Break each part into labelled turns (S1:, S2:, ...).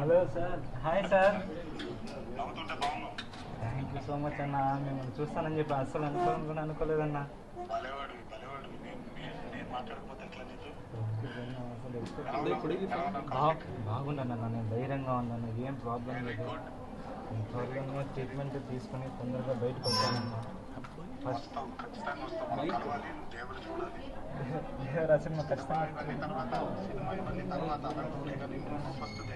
S1: Hello sir. Hi sir. Thank you so much అన్న. మిమ్మల్ని చూస్తానని చెప్పి అస్సలు అనుకోని కూడా అనుకోలేదన్నా.
S2: భలేవాడు నేను
S1: ధైర్యంగా ఉన్నాను. ఏం ప్రాబ్లం లేదు. త్వరగా ట్రీట్మెంట్ తీసుకుని తొందరగా బయటకు వచ్చానన్నా. ఫస్ట్
S2: వస్తావు ఖచ్చితంగా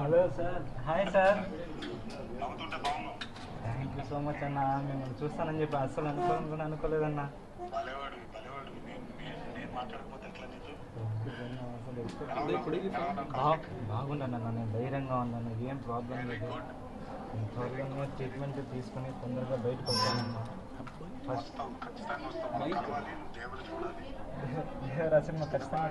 S1: hello sir. Hi sir. Thank you so much అన్న. మిమ్మల్ని చూస్తానని చెప్పి అస్సలు అనుకోని కూడా అనుకోలేదన్నా బాగున్నాను అన్న నేను ధైర్యంగా ఉన్నాను ఏం ప్రాబ్లం లేదు. త్వరగా ట్రీట్మెంట్ తీసుకుని తొందరగా బయటకు వచ్చానన్నా ఫస్ట్
S2: ఖచ్చితంగా